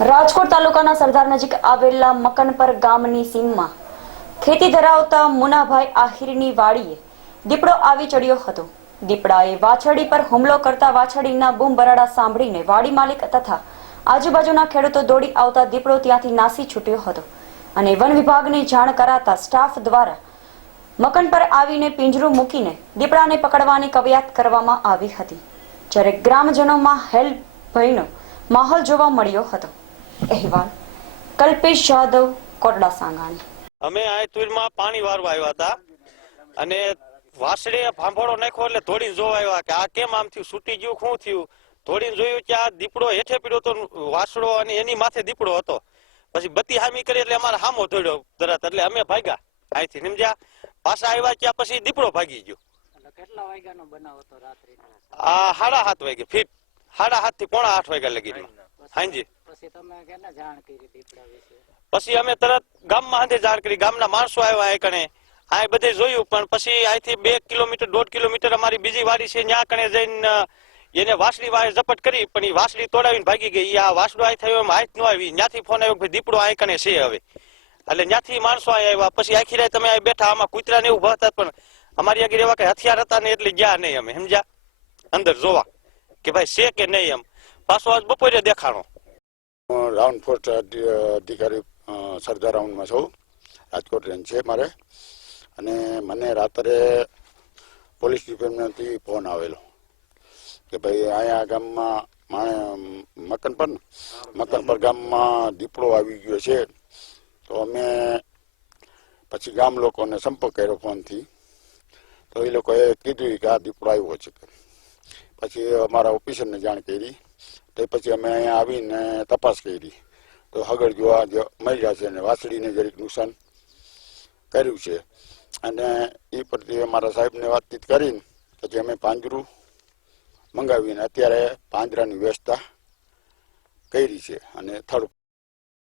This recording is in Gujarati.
રાજકોટ તાલુકાના સરદાર નજીક આવેલા મકનપર ગામની સીમમાં ખેતી ધરાવતા મુનાભાઈ આહિરની વાડીએ દીપડો આવી ચડ્યો હતો. દીપડાએ વાછડી પર હુમલો કરતા વાછડીના બૂમ બરાડા સાંભળીને વાડી માલિક તથા આજુબાજુના ખેડૂતો દોડી આવતા દીપડો ત્યાંથી નાસી છૂટ્યો હતો અને વન વિભાગને જાણ કરાતા સ્ટાફ દ્વારા મકન પર આવીને પિંજરું મૂકીને દીપડાને પકડવાની કવાયત કરવામાં આવી હતી. જ્યારે ગ્રામજનોમાં હેલ ભયનો માહોલ જોવા મળ્યો હતો. અહેવાલ. કલ્પેશ જાદવ કોટડા સાંગાણી. અમે આ તુરમાં પાણી વારવા આવ્યા હતા અને વાસળે ભાંભોળો નાખ્યો એટલે ધોડીને જોવા આવ્યા કે આ કેમ આમ થયું છૂટી ગયું શું થયું? ધોડીને જોયું કે આ દીપડો હેઠે પીડ્યો તો વાસળો અને એની માથે દીપડો હતો. પછી બત્તી હામી કરી એટલે અમારે હામો ધોડ્યો તરત એટલે અમે ભાગ્યા અહીંથી સમજ્યા? પાછા આવ્યા ત્યાં પછી દીપડો ભાગી ગયો. કેટલા વાગ્યાનો બનાવ હતો રાત્રિનો? આ સાડા સાત વાગે ફીટ. સાડા સાતથી પોણા આઠ વાગ્યા લગી હાંજી. પછી અમે તરત ગામમાં હાથે જાણ કરી. ગામના માણસો આવ્યા એ કણે આ બધે જોયું, પણ પછી અહીંથી બે કિલોમીટર, દોઢ કિલોમીટર અમારી બીજી વાડી છે, ત્યાં કણે જઈને એને વાસળી વાય ઝપટ કરી, પણ એ વાસળી તોડાવીને ભાગી ગઈ. આ વાસડો આ થયો એમ હાથ નો આવી. ત્યાંથી ફોન આવ્યો ભાઈ દીપડો આ કણે છે હવે. એટલે ત્યાંથી માણસો અહીં આવ્યા. પછી આખી રાત તમે બેઠા. આમાં કૂતરા ને એવું હતા, પણ અમારી આગળ એવા કઈ હથિયાર હતા ને એટલે ગયા નહીં અમે, સમજ્યા? અંદર જોવા કે ભાઈ છે કે નહીં એમ. પાછો આજ બપોરે દેખાણો. રાઉન્ડ ફોર્સ અધિકારી સરદાર રાઉન્ડમાં છું. રાજકોટ રેન્જ છે મારે. અને મને રાત્રે પોલીસ ડિપાર્ટમેન્ટથી ફોન આવેલો કે ભાઈ અહીંયા ગામમાં માણે મકનપર? મકનપર ગામમાં દીપડો આવી ગયો છે. તો અમે પછી ગામ લોકોને સંપર્ક કર્યો ફોનથી. તો એ લોકોએ કીધું કે આ દીપડો આવ્યો છે. પછી અમારા ઓફિસરને જાણ કરી. તે પછી અમે અહીંયા આવીને તપાસ કરી. તો હગડ જોવા મળ્યા છે અને વાસળીને જરીક નુકસાન કર્યું છે. અને એ પરથી અમારા સાહેબને વાતચીત કરીને પછી અમે પાંજરું મંગાવીને અત્યારે પાંજરાની વ્યવસ્થા કરી છે. અને થર્ડ